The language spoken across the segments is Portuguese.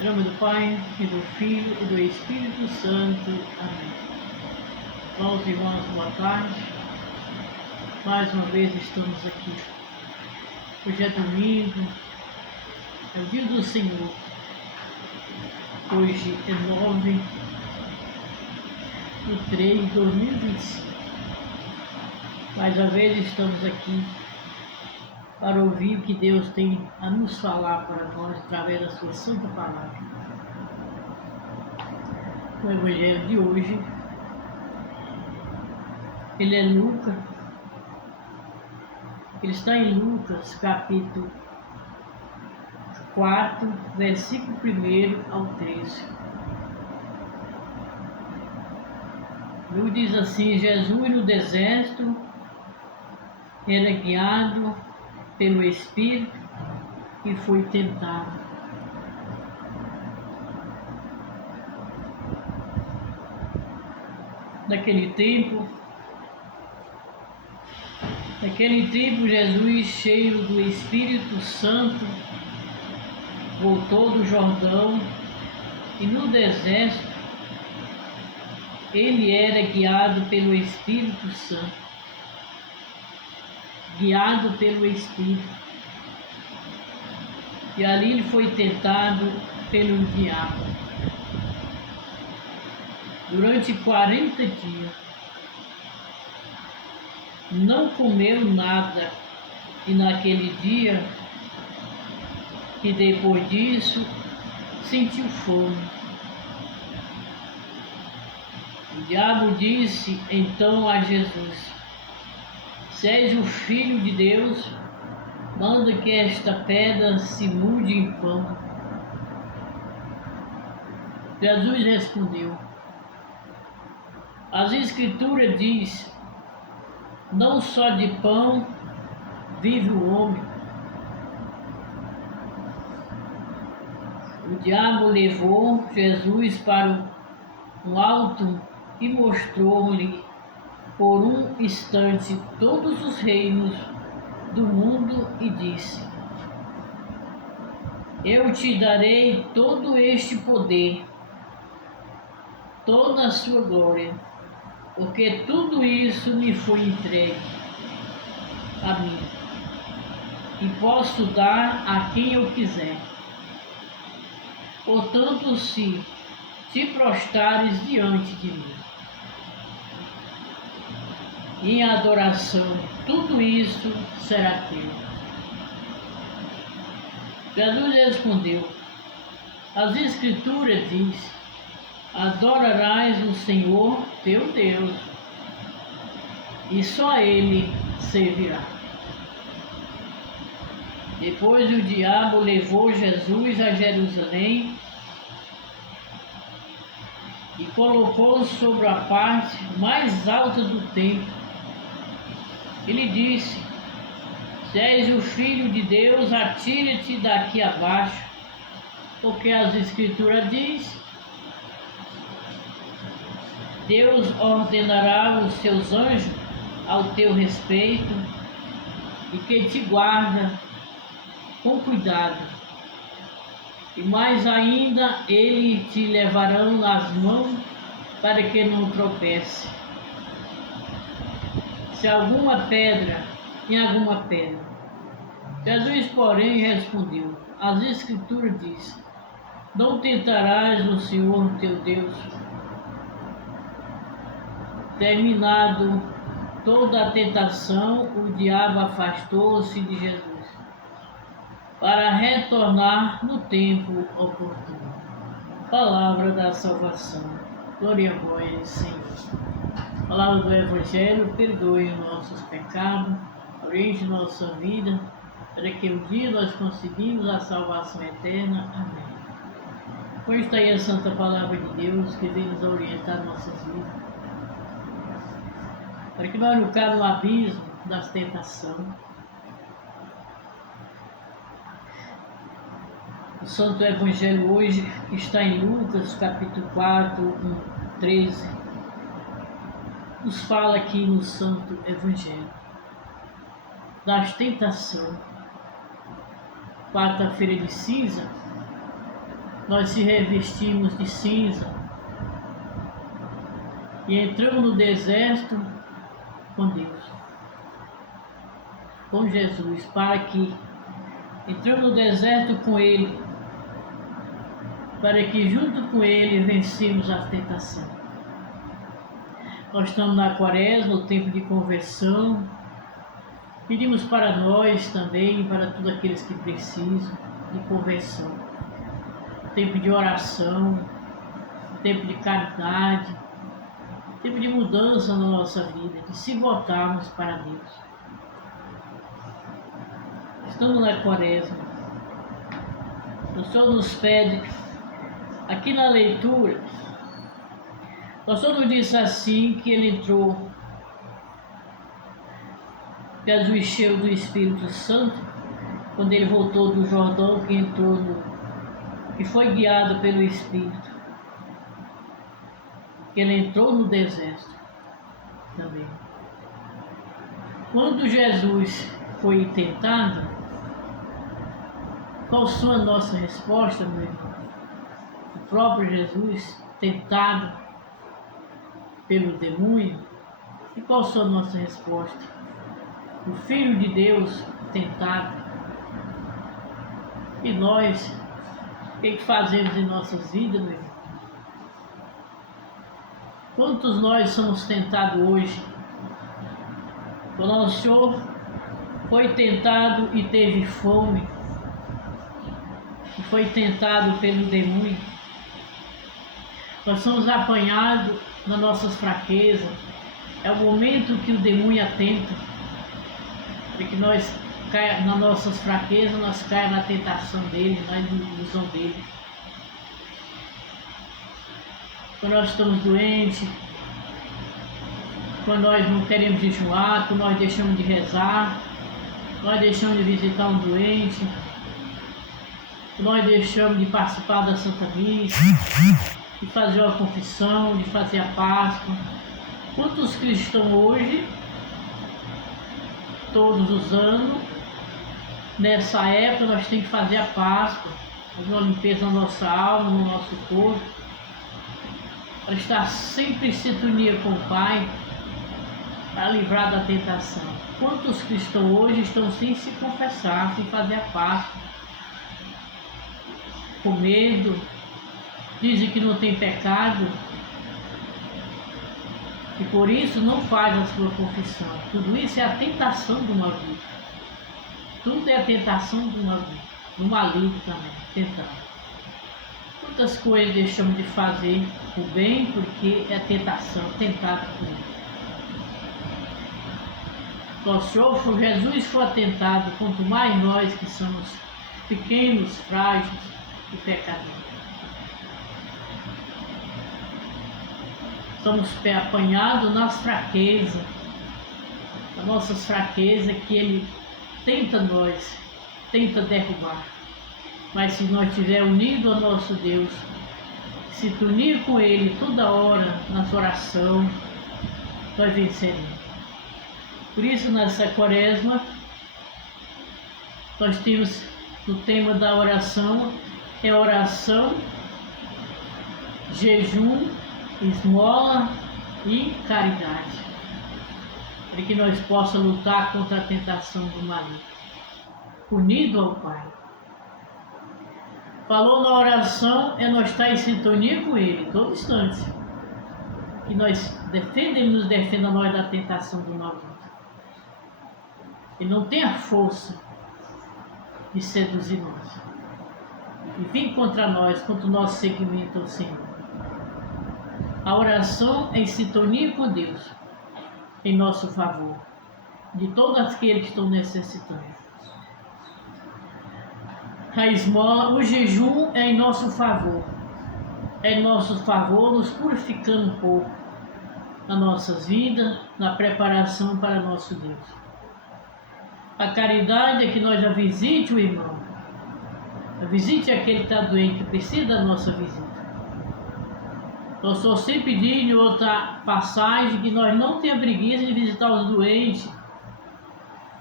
Em nome do Pai, e do Filho, e do Espírito Santo. Amém. Irmãos e irmãs, boa tarde. Mais uma vez estamos aqui. Hoje é domingo, é o dia do Senhor. Hoje é 9/3/2025. Mais uma vez estamos aqui para ouvir o que Deus tem a nos falar para nós através da sua santa palavra. O Evangelho de hoje, ele é Lucas, ele está em Lucas, capítulo 4, versículo 1 ao 13. Lucas diz assim: Jesus no deserto era guiado pelo Espírito e foi tentado. Naquele tempo, Jesus, cheio do Espírito Santo, voltou do Jordão e no deserto ele era guiado pelo Espírito Santo. Guiado pelo Espírito. E ali ele foi tentado pelo diabo. Durante 40 dias. Não comeu nada. E naquele dia, e depois disso, sentiu fome. O diabo disse então a Jesus: Se és o Filho de Deus, manda que esta pedra se mude em pão. Jesus respondeu: As Escrituras diz: Não só de pão vive o homem. O diabo levou Jesus para um alto e mostrou-lhe por um instante todos os reinos do mundo e disse: Eu te darei todo este poder, toda a sua glória, porque tudo isso me foi entregue a mim, e posso dar a quem eu quiser. Portanto, se te prostrares diante de mim, em adoração, tudo isso será teu. Jesus respondeu: As Escrituras diz: Adorarás o Senhor teu Deus, e só Ele servirá. Depois o diabo levou Jesus a Jerusalém e colocou sobre a parte mais alta do templo. Ele disse: Se és o Filho de Deus, atira-te daqui abaixo, porque as Escrituras diz: Deus ordenará os seus anjos ao teu respeito e que te guarda com cuidado. E mais ainda, eles te levarão nas mãos para que não tropece. Em alguma pedra. Jesus, porém, respondeu: As Escrituras diz: Não tentarás o Senhor teu Deus. Terminado toda a tentação, o diabo afastou-se de Jesus para retornar no tempo oportuno. Palavra da salvação. Glória a vós, Senhor. Palavra do Evangelho, perdoe os nossos pecados, oriente nossa vida, para que um dia nós conseguimos a salvação eterna. Amém. Hoje está aí a Santa Palavra de Deus, que vem nos orientar nossas vidas, para que nós não caia no abismo das tentações. O Santo Evangelho hoje está em Lucas, capítulo 4, 13. Nos fala aqui no Santo Evangelho das tentações. Quarta-feira de cinza, nós se revestimos de cinza e entramos no deserto com Deus, com Jesus, para que entramos no deserto com Ele, para que junto com Ele vencemos a tentação. Nós estamos na Quaresma, no tempo de conversão. Pedimos para nós também, para todos aqueles que precisam de conversão, tempo de oração, tempo de caridade, tempo de mudança na nossa vida, de se voltarmos para Deus. Estamos na Quaresma. O Senhor nos pede, aqui na leitura, o Senhor nos disse assim que Ele entrou, Jesus encheu do Espírito Santo, quando Ele voltou do Jordão, que entrou que foi guiado pelo Espírito. Ele entrou no deserto também. Quando Jesus foi tentado, qual foi a nossa resposta, meu irmão? O próprio Jesus tentado pelo demônio. E qual foi a nossa resposta? O Filho de Deus tentado. E nós, o que fazemos em nossas vidas, meu irmão? Quantos nós somos tentados hoje? O nosso Senhor foi tentado e teve fome, e foi tentado pelo demônio. Nós somos apanhados nas nossas fraquezas. É o momento que o demônio atenta, porque nós nas nossas fraquezas, nós caímos na tentação dele, na ilusão dele. Quando nós estamos doentes, quando nós não queremos jejuar, quando nós deixamos de rezar, nós deixamos de visitar um doente, quando nós deixamos de participar da Santa Missa, de fazer a confissão, de fazer a Páscoa. Quantos cristãos hoje, todos os anos, nessa época nós temos que fazer a Páscoa, fazer uma limpeza na nossa alma, no nosso corpo, para estar sempre em sintonia com o Pai, para livrar da tentação. Quantos cristãos hoje estão sem se confessar, sem fazer a Páscoa, com medo, dizem que não tem pecado, e por isso não faz a sua confissão. Tudo isso é a tentação do maligno. Tudo é a tentação do maligno, do maligno também, tentando. Quantas coisas deixamos de fazer o bem porque é tentação, tentado por ele. Nosso Senhor Jesus foi atentado, quanto mais nós que somos pequenos, frágeis e pecadores. Somos apanhados nas fraquezas, nas nossas fraquezas que Ele tenta nós, tenta derrubar. Mas se nós estivermos unidos ao nosso Deus, se unir com Ele toda hora, na sua oração, nós venceremos. Por isso, nessa Quaresma, nós temos o tema da oração, é oração, jejum, esmola e caridade, para que nós possamos lutar contra a tentação do maligno, unido ao Pai. Falou na oração, é nós estar em sintonia com Ele, todo instante, que nós nos defenda nós da tentação do maligno. Ele não tem a força de seduzir nós e vir contra nós, contra o nosso seguimento ao Senhor. A oração é em sintonia com Deus, em nosso favor, de todos aqueles que estão necessitando. A esmola, o jejum é em nosso favor, nos purificando um pouco nas nossas vidas, na preparação para nosso Deus. A caridade é que nós já visite o irmão, visite aquele que está doente, que precisa da nossa visita. Eu só sempre digo em outra passagem que nós não temos preguiça de visitar os doentes,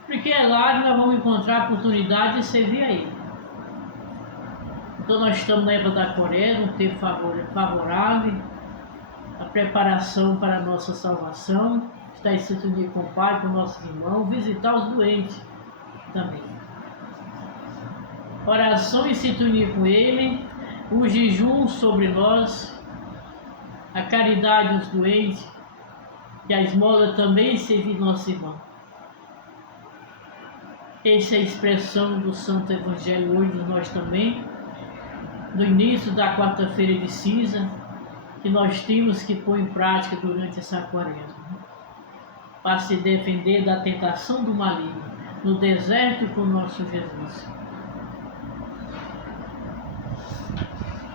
porque é lá que nós vamos encontrar a oportunidade de servir a Ele. Então nós estamos na época da Quaresma, um tempo favorável, a preparação para a nossa salvação, estar em sintonia com o Pai, com nossos irmãos, visitar os doentes também. Oração em sintonia com Ele, o jejum sobre nós, a caridade aos doentes, e a esmola também servir nosso irmão. Essa é a expressão do Santo Evangelho hoje, nós também, no início da quarta-feira de cinza, que nós temos que pôr em prática durante essa Quaresma, para se defender da tentação do maligno, no deserto com o nosso Jesus.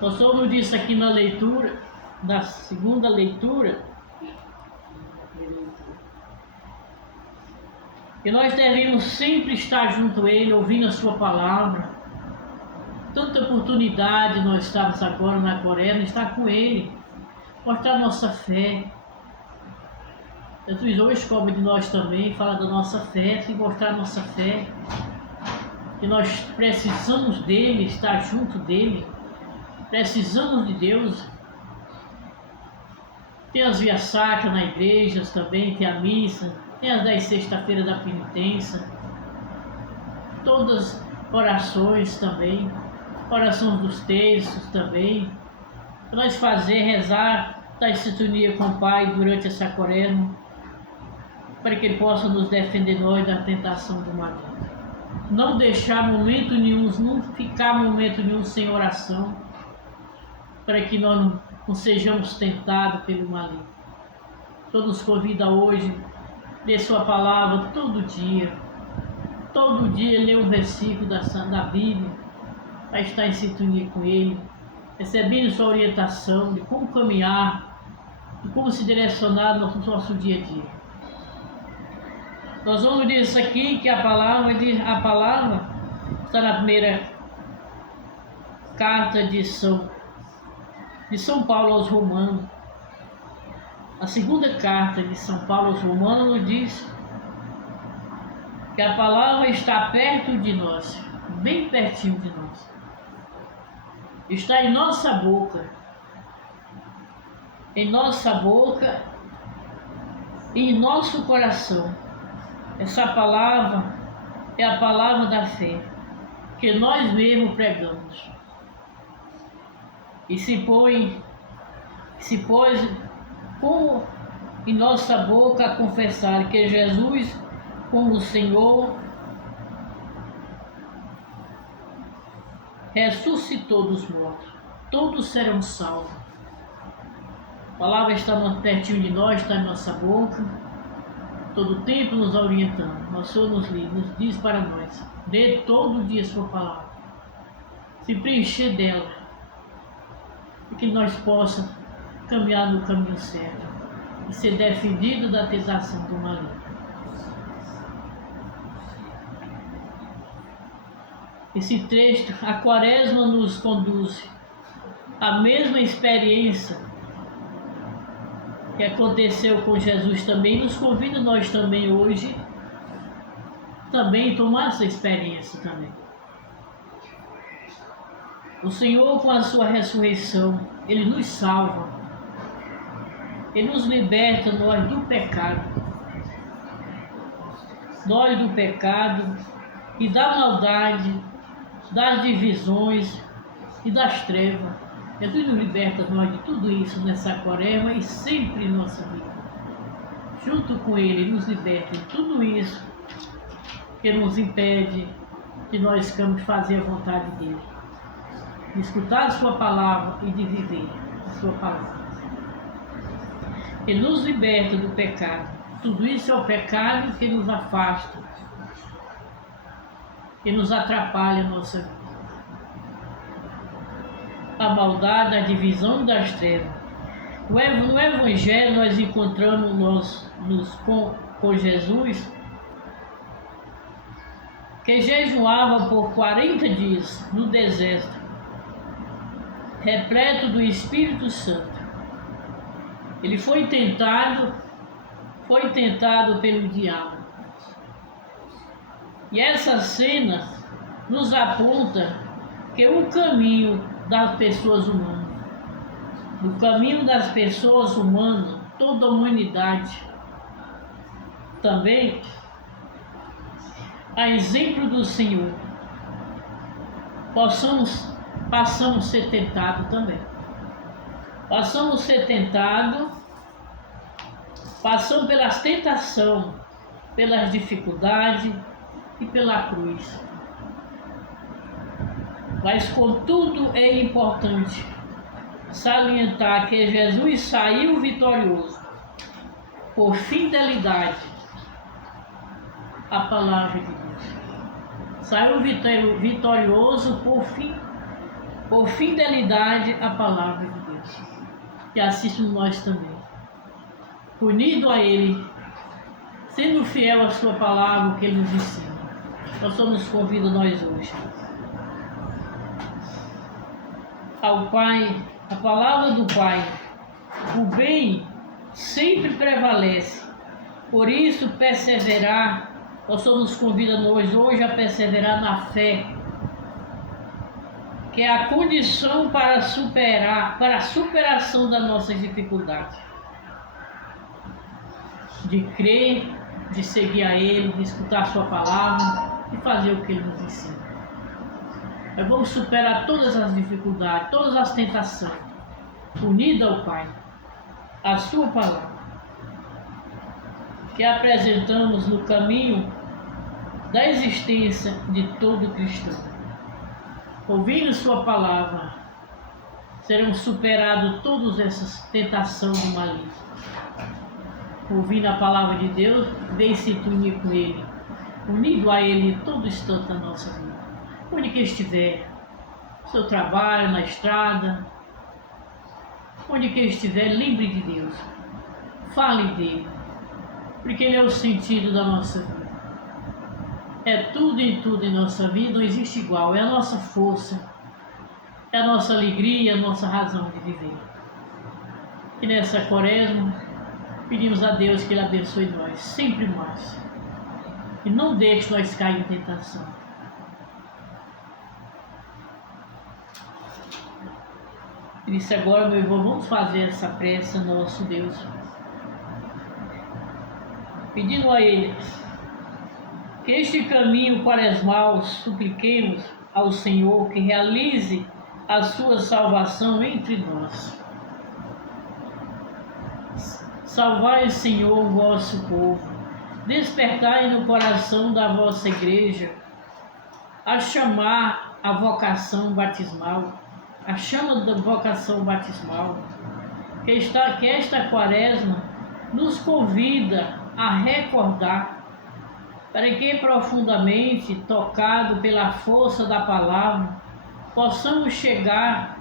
Nós somos disso aqui na leitura, na segunda leitura, que nós devemos sempre estar junto a Ele, ouvindo a Sua palavra. Tanta oportunidade nós estamos agora na Quaresma, estar com Ele, mostrar nossa fé. Jesus hoje cobra de nós também, fala da nossa fé, e mostrar nossa fé, que nós precisamos dEle, estar junto dEle, precisamos de Deus. Tem as vias sacras na igreja também, tem a missa, tem as 10 sexta-feira da penitência, todas orações também, orações dos textos também, para nós fazer, rezar, estar em sintonia com o Pai durante essa Quaresma, para que Ele possa nos defender nós da tentação do maligno. Não deixar momento nenhum, não ficar momento nenhum sem oração, para que nós não sejamos tentados pelo maligno. O Senhor nos convida hoje, ler Sua palavra todo dia ler um versículo da Bíblia, para estar em sintonia com Ele, recebendo Sua orientação de como caminhar, de como se direcionar no nosso dia a dia. Nós vamos ver isso aqui, que a palavra está na primeira carta de São Paulo aos Romanos. A segunda carta de São Paulo aos Romanos nos diz que a palavra está perto de nós, bem pertinho de nós. Está em nossa boca e em nosso coração. Essa palavra é a palavra da fé, que nós mesmos pregamos. E se pôs como em nossa boca a confessar que Jesus como Senhor ressuscitou dos mortos, todos serão salvos. A palavra está pertinho de nós, está em nossa boca, todo o tempo nos orientando. Nosso Senhor nos diz para nós, dê todo dia Sua palavra, se preencher dela, e que nós possamos caminhar no caminho certo e ser defendido da tentação do maligno. Esse trecho, a Quaresma nos conduz à mesma experiência que aconteceu com Jesus também, nos convida nós também hoje também tomar essa experiência também. O Senhor, com a Sua ressurreição, Ele nos salva, Ele nos liberta nós do pecado e da maldade, das divisões e das trevas. Jesus nos liberta nós de tudo isso nessa Quaresma e sempre em nossa vida. Junto com Ele, nos liberta de tudo isso que nos impede de nós fazer a vontade dEle, de escutar a Sua palavra e de viver a Sua palavra. Ele nos liberta do pecado. Tudo isso é o pecado que nos afasta, que nos atrapalha a nossa vida. A maldade, a divisão das trevas. No Evangelho nós encontramos com Jesus, que jejuava por 40 dias no deserto, repleto do Espírito Santo. Ele foi tentado pelo diabo. E essa cena nos aponta que o caminho das pessoas humanas, no caminho das pessoas humanas, toda a humanidade, também, a exemplo do Senhor, passamos a ser tentados também. Passamos a ser tentados, passamos pelas tentações, pelas dificuldades e pela cruz. Mas, contudo, é importante salientar que Jesus saiu vitorioso por fidelidade à palavra de Deus. Saiu vitorioso por fidelidade à palavra de Deus. E assim somos nós também. Unido a Ele, sendo fiel à sua palavra, o que Ele nos ensina. Nós somos convidados nós hoje ao Pai, a palavra do Pai. O bem sempre prevalece. Por isso, perseverar, nós somos convidados nós hoje a perseverar na fé, que é a condição para a superação das nossas dificuldades. De crer, de seguir a Ele, de escutar a sua palavra e fazer o que Ele nos ensina. Nós vamos superar todas as dificuldades, todas as tentações, unido ao Pai, a sua palavra, que apresentamos no caminho da existência de todo cristão. Ouvindo sua palavra, serão superadas todas essas tentações do maligno. Ouvindo a palavra de Deus, vem-se unir com Ele, unido a Ele todo instante da nossa vida. Onde que estiver, no seu trabalho, na estrada, onde que estiver, lembre de Deus, fale dele, porque Ele é o sentido da nossa vida. É tudo em nossa vida, não existe igual, é a nossa força, é a nossa alegria, a nossa razão de viver. E nessa quaresma, pedimos a Deus que Ele abençoe nós, sempre mais, e não deixe nós cair em tentação. Por isso agora, meu irmão, vamos fazer essa prece ao nosso Deus, pedindo a Ele que este caminho quaresmal supliquemos ao Senhor que realize a sua salvação entre nós. Salvai, Senhor, o vosso povo, despertai no coração da vossa igreja a chamar a vocação batismal, a chama da vocação batismal, que esta quaresma nos convida a recordar, para que profundamente, tocado pela força da palavra, possamos chegar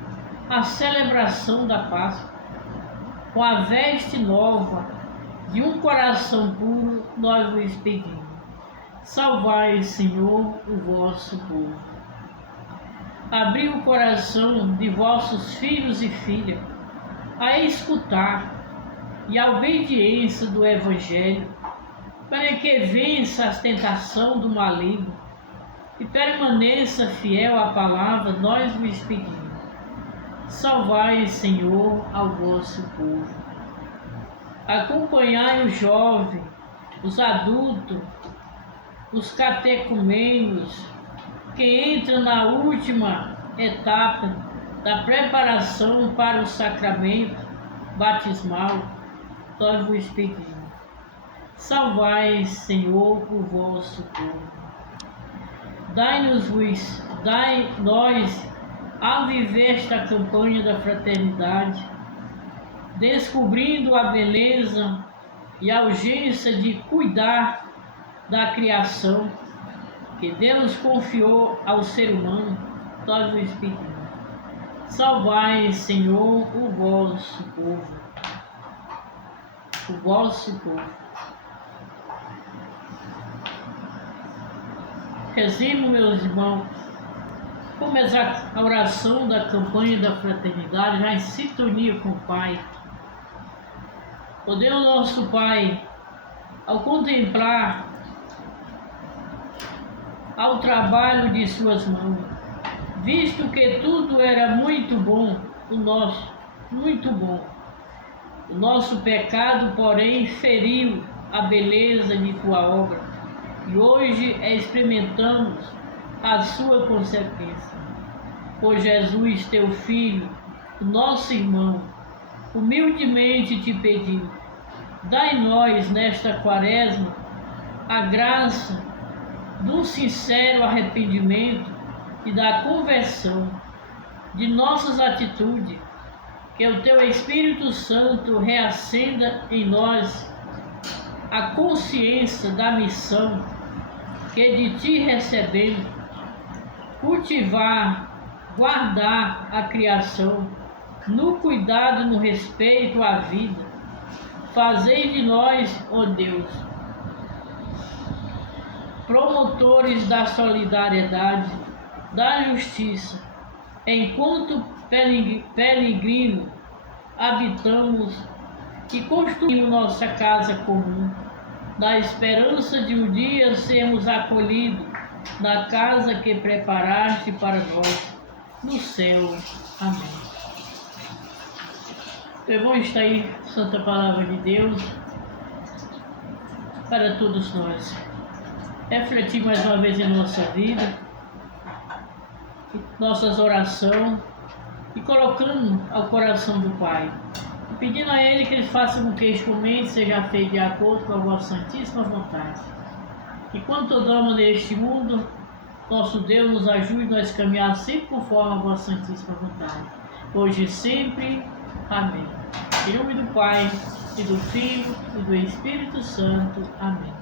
à celebração da Páscoa, com a veste nova de um coração puro, nós vos pedimos. Salvai, Senhor, o vosso povo. Abri o coração de vossos filhos e filhas a escutar e a obediência do Evangelho, para que vença as tentações do maligno e permaneça fiel à palavra, nós vos pedimos. Salvai, Senhor, ao vosso povo. Acompanhai os jovens, os adultos, os catecumênios, que entram na última etapa da preparação para o sacramento batismal, nós vos pedimos. Salvai, Senhor, o vosso povo. Dai-nós a viver esta campanha da fraternidade, descobrindo a beleza e a urgência de cuidar da criação que Deus confiou ao ser humano, nós vos pedimos. Salvai, Senhor, o vosso povo. O vosso povo. Rezemos, meus irmãos, começar a oração da campanha da fraternidade, já em sintonia com o Pai. Ó Deus nosso Pai, ao contemplar ao trabalho de suas mãos, visto que tudo era muito bom, muito bom. O nosso pecado, porém, feriu a beleza de tua obra, e hoje experimentamos a sua consequência. Por Jesus, teu Filho, o nosso irmão, humildemente te pedimos, dai-nós nesta quaresma a graça do sincero arrependimento e da conversão de nossas atitudes, que o teu Espírito Santo reacenda em nós a consciência da missão que de ti recebemos, cultivar, guardar a criação, no cuidado, no respeito à vida. Fazei de nós, ó Deus, promotores da solidariedade, da justiça, enquanto peregrino habitamos e construímos nossa casa comum, na esperança de um dia sermos acolhidos na casa que preparaste para nós, no céu. Amém. É bom estar aí, Santa Palavra de Deus, para todos nós. Refletir mais uma vez em nossa vida, nossas orações, e colocando ao coração do Pai, pedindo a Ele que Ele faça com que este momento seja feito de acordo com a vossa santíssima vontade. E quando andamos neste mundo, nosso Deus nos ajude a nós caminhar sempre conforme a vossa santíssima vontade. Hoje e sempre. Amém. Em nome do Pai, e do Filho, e do Espírito Santo. Amém.